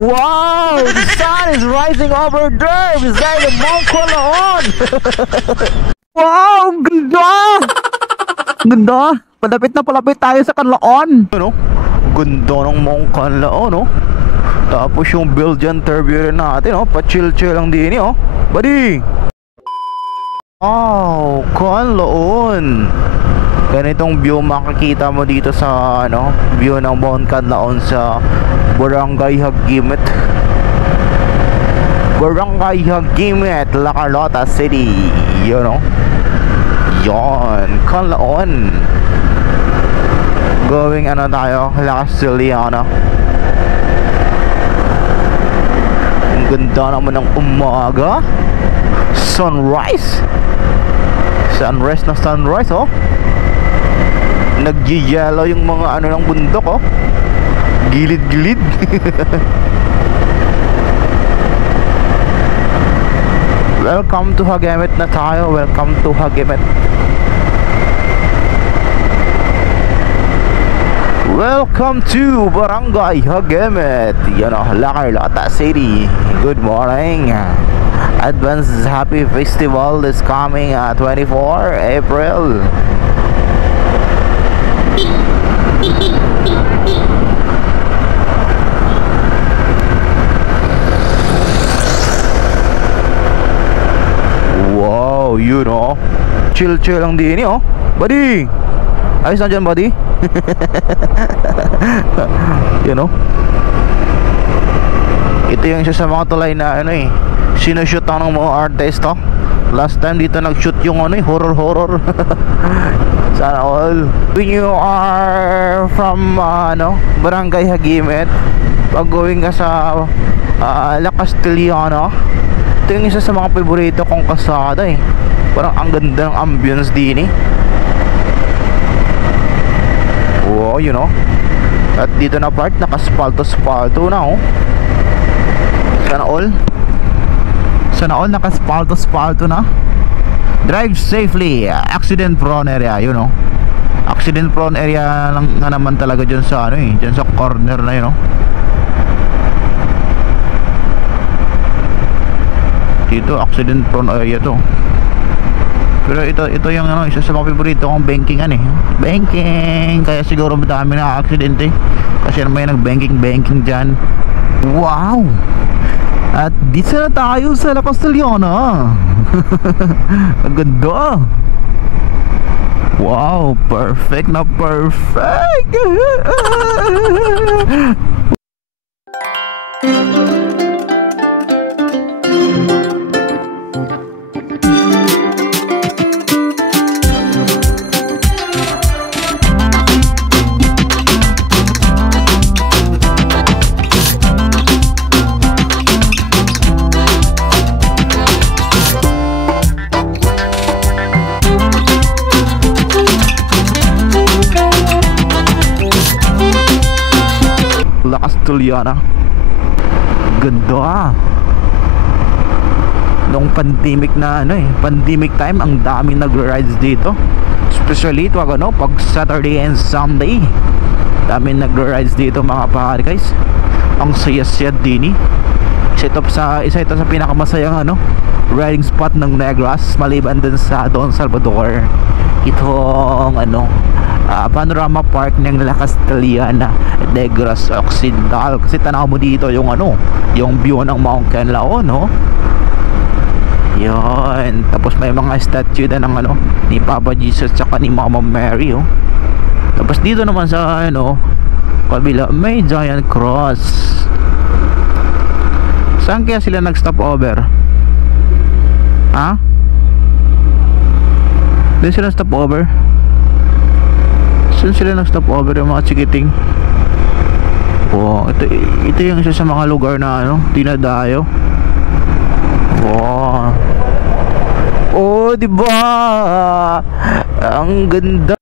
Wow! The sun is rising over there beside the Mount Calaon! Wow! Ganda! Ganda! Palapit tayo sa Calaon! Ano? Ganda ng Mount Calaon, no? Tapos yung Belgian Terbier natin, oh. Pa-chill-chill lang din, oh. Buddy! Wow! Calaon! Ganitong view makikita mo dito sa ano, view ng Mount Calaon sa Barangay Hagimet. Barangay Hagimet, La Carlota City, you know. Yon, Calaon. Going ano tayo, La Castellana. Ang ganda naman ng umaga. Sunrise. Sunrise na sunrise, oh. Nag-yellow yung mga ano ng bundok, oh. Gilid-gilid. Welcome to Hagimet na tayo. Welcome to Hagimet. Welcome to Barangay Hagimet. You know, La Carlota City. Good morning. Advance Happy Festival is coming 24 April. Wow, you know, chill lang din, oh. Buddy, ayos na dyan, buddy. You know, ito yung isa sa mga tulay na ano, sinushoot ng mga artist, oh. Last time dito nag-shoot yung ano, horror. Sana all. When you are from Barangay Hagimet, pag going ka sa La Castellana, ito yung isa sa mga paborito kong kasada, eh. Parang ang ganda ng ambience din, eh. Wow, you know. At dito na part, nakaspalto-spalto na, oh. Sana all nakaspalto-spalto na. Drive safely. Accident prone area, you know. Accident prone area lang nga naman talaga dyan sa ano, eh, dyan sa corner na yun, oh. Dito accident prone area to. Pero ito yung ano, isa sa mga paborito kong bankingan, eh. Banking. Kaya siguro madami na aksidente, kasi may nag-banking dyan. Wow! At dito na tayo sa La Castellana. Ang ganda. Wow, perfect na perfect. La Castellana. Ganda. Nung pandemic na pandemic time, ang dami nag-rides dito. Especially pag Saturday and Sunday. Dami nag-rides dito, mga pare, guys. Ang saya-saya din, eh. Isa ito sa pinakamasayang riding spot ng Negros, maliban din sa Don Salvador. Itong Panorama Park ng La Castellana, Negros Occidental. Kasi tanaw mo dito yung yung view ng Mount Calaon, no? Yan. Tapos may mga statue na ng ni Papa Jesus tsaka ni Mama Mary, oh. Tapos dito naman sa kabila may giant cross. Saan kaya sila nag-stop over? Ha? Doon sila stop over? Saan sila nag-stop over, yung mga chikiting? Wow, ito yung isa sa mga lugar na dinadayo. Wow. Oh, diba? Ang ganda.